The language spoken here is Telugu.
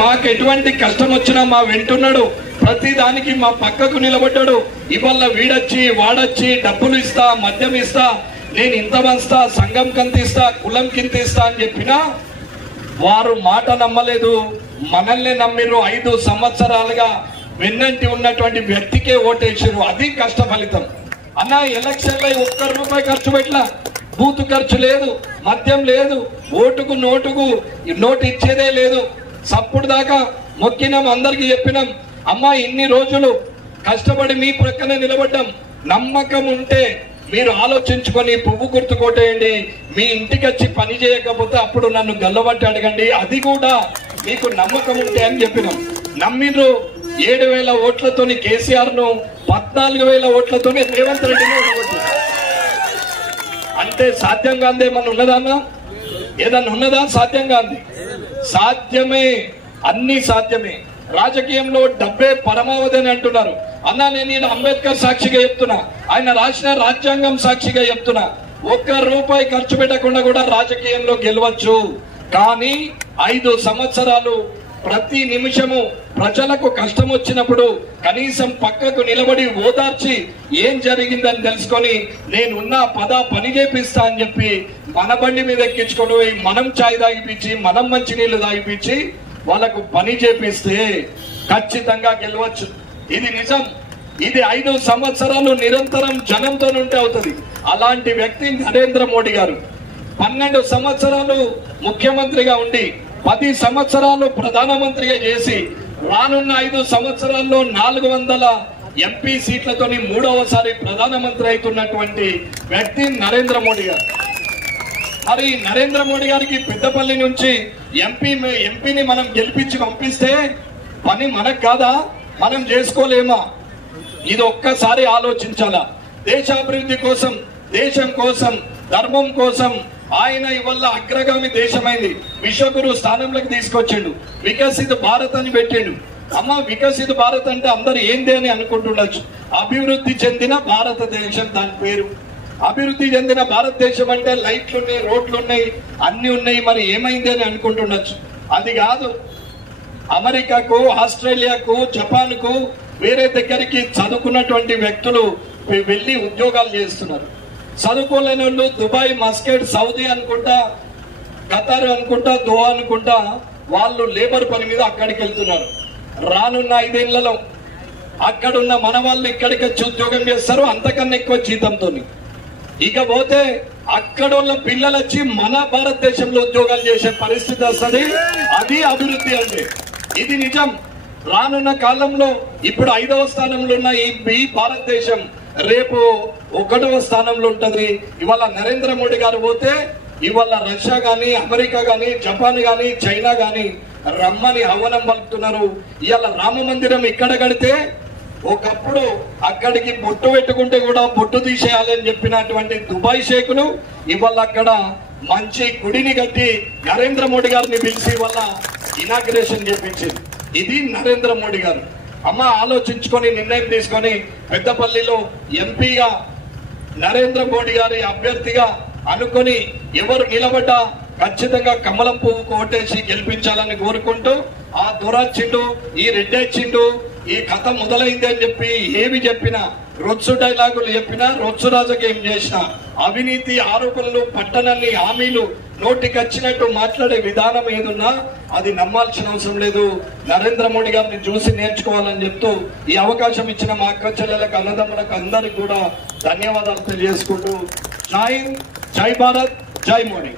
మాకు ఎటువంటి కష్టం వచ్చినా మా వెంటున్నాడు, ప్రతి దానికి మా పక్కకు నిలబడ్డాడు. ఇవాళ వీడొచ్చి వాడొచ్చి డబ్బులు ఇస్తా, మద్యం ఇస్తా, నేను ఇంత వస్తా, సంఘం కంత ఇస్తా, కులం కింత ఇస్తా అని చెప్పినా వారు మాట నమ్మలేదు, మనల్ని నమ్మిరు. 5 సంవత్సరాలుగా వెన్నంటి ఉన్నటువంటి వ్యక్తికే ఓటేసారు. అది కష్ట ఫలితం అన్న. ఎలక్షన్ లో ₹1 ఖర్చు పెట్టలా, బూత్ ఖర్చు లేదు, మద్యం లేదు, ఓటుకు నోటు ఇచ్చేదే లేదు. సప్పుడు దాకా మొక్కినాం, అందరికి చెప్పినాం, అమ్మా ఇన్ని రోజులు కష్టపడి మీ ప్రక్కనే నిలబడ్డాం, నమ్మకం ఉంటే మీరు ఆలోచించుకొని పువ్వు గుర్తు కొట్టేయండి, మీ ఇంటికి వచ్చి పని చేయకపోతే అప్పుడు నన్ను గల్లబట్టి అడగండి, అది కూడా మీకు నమ్మకం ఉంటే అని చెప్పినాం. నమ్మిరు. 7,000 ఓట్లతోని కేసీఆర్ ను, 14,000 ఓట్లతోని రేవంత్ రెడ్డిని ఓడగొట్టారు. అంటే సాధ్యం కాంది ఏమన్నా ఉన్నదా అన్న? ఏదన్నా ఉన్నదా? సాధ్యం కాంది. సాధ్యమే, అన్ని సాధ్యమే. రాజకీయంలో డబ్బే పరమావధి అని అంటున్నారు అన్న. నేను అంబేద్కర్ సాక్షిగా చెప్తున్నా, ఆయన రాసిన రాజ్యాంగం సాక్షిగా చెప్తున్నా, ₹1 ఖర్చు పెట్టకుండా కూడా రాజకీయంలో గెలవచ్చు. కానీ 5 సంవత్సరాలు ప్రతి నిమిషము ప్రజలకు కష్టం వచ్చినప్పుడు కనీసం పక్కకు నిలబడి ఓదార్చి ఏం జరిగిందని తెలుసుకొని నేనున్న పని చేపిస్తా అని చెప్పి మన బండి మీద ఎక్కించుకొని పోయి మనం చాయ్ తాగిపించి, మనం మంచినీళ్ళు తాగిపించి వాళ్ళకు పని చేపిస్తే ఖచ్చితంగా గెలవచ్చు. ఇది నిజం. ఇది 5 సంవత్సరాలు నిరంతరం జనంతో ఉంటే అవుతుంది. అలాంటి వ్యక్తి నరేంద్ర మోడీ గారు 12 సంవత్సరాలు ముఖ్యమంత్రిగా ఉండి 10 సంవత్సరాలు ప్రధానమంత్రిగా చేసి రానున్న 5 సంవత్సరాల్లో 400 ఎంపీ సీట్లతోని 3వసారి ప్రధానమంత్రి అవుతున్నటువంటి వ్యక్తి నరేంద్ర మోడీ గారు. మరి నరేంద్ర మోడీ గారికి పెద్దపల్లి నుంచి ఎంపీని మనం గెలిపించి పంపిస్తే పని మనకు కాదా? మనం చేసుకోలేమా? ఇది ఒక్కసారి ఆలోచించాలా. దేశాభివృద్ధి కోసం, దేశం కోసం, ధర్మం కోసం ఆయన ఇవల్ల అగ్రగామి దేశమైంది, విశ్వగురు స్థానంలోకి తీసుకొచ్చిండు, వికసిత భారత్ అని పెట్టిండు. అమ్మ వికసిత భారత్ అంటే అందరు ఏంది అని అనుకుంటుండొచ్చు. అభివృద్ధి చెందిన భారతదేశం దాని పేరు. అభివృద్ధి చెందిన భారతదేశం అంటే లైట్లు ఉన్నాయి, రోడ్లు ఉన్నాయి, అన్ని ఉన్నాయి, మరి ఏమైంది అని అనుకుంటుండొచ్చు. అది కాదు. అమెరికాకు, ఆస్ట్రేలియాకు, జపాన్కు వేరే దగ్గరికి చదువుకున్నటువంటి వ్యక్తులు వెళ్ళి ఉద్యోగాలు చేస్తున్నారు. చదువుకోలేని వాళ్ళు దుబాయ్, మస్కట్, సౌదీ అనుకుంటా, ఖతార్ అనుకుంటా, దోహా అనుకుంటా వాళ్ళు లేబర్ పని మీద అక్కడికి వెళ్తున్నారు. రానున్న 5 ఏళ్లలో అక్కడున్న మన వాళ్ళు ఇక్కడికి వచ్చి ఉద్యోగం చేస్తారు, అంతకన్నా ఎక్కువ జీతంతో. ఇకపోతే అక్కడ ఉన్న పిల్లలు వచ్చి మన భారతదేశంలో ఉద్యోగాలు చేసే పరిస్థితి వస్తుంది. అది అభివృద్ధి అంటే. ఇది నిజం. రానున్న కాలంలో ఇప్పుడు 5వ స్థానంలో ఉన్న ఈ భారతదేశం రేపు 1వ స్థానంలో ఉంటది. ఇవాళ నరేంద్ర మోడీ గారు పోతే ఇవాళ రష్యా గాని, అమెరికా గాని, జపాన్ గాని, చైనా గాని రమ్మని ఆహ్వానం పలుకుతున్నారు. ఇవాళ రామ మందిరం ఇక్కడ కడితే ఒకప్పుడు అక్కడికి బొట్టు పెట్టుకుంటే కూడా బొట్టు తీసేయాలని చెప్పినటువంటి దుబాయ్ షేకులు ఇవాళ అక్కడ మంచి గుడిని కట్టి నరేంద్ర మోడీ గారిని పిలిచి ఇవాళ ఇనాగ్రేషన్ చేపించింది. ఇది నరేంద్ర మోడీ గారు. అమ్మ ఆలోచించుకొని నిర్ణయం తీసుకొని పెద్దపల్లిలో ఎంపీగా నరేంద్ర మోడీ గారి అభ్యర్థిగా అనుకొని ఎవరు నిలబడ్డా ఖచ్చితంగా కమలం పువ్వుకు ఓటేసి గెలిపించాలని కోరుకుంటూ, ఆ దొరచ్చిండు, ఈ రెడ్డొచ్చిండు, ఈ కథ మొదలైంది అని చెప్పి ఏమి చెప్పినా, రొచ్చు డైలాగులు చెప్పినా, రొచ్చు రాజకీయం చేసినా, అవినీతి ఆరోపణలు, పట్టణాన్ని హామీలు నోటికి వచ్చినట్టు మాట్లాడే విధానం ఏదున్నా అది నమ్మాల్సిన అవసరం లేదు. నరేంద్ర మోడీ గారిని చూసి నేర్చుకోవాలని చెప్తూ ఈ అవకాశం ఇచ్చిన మా అక్క చెల్లెలకు, అన్నదమ్ములకు అందరికి కూడా ధన్యవాదాలు తెలియజేసుకుంటూ జై హింద్, జై భారత్, జై మోడీ.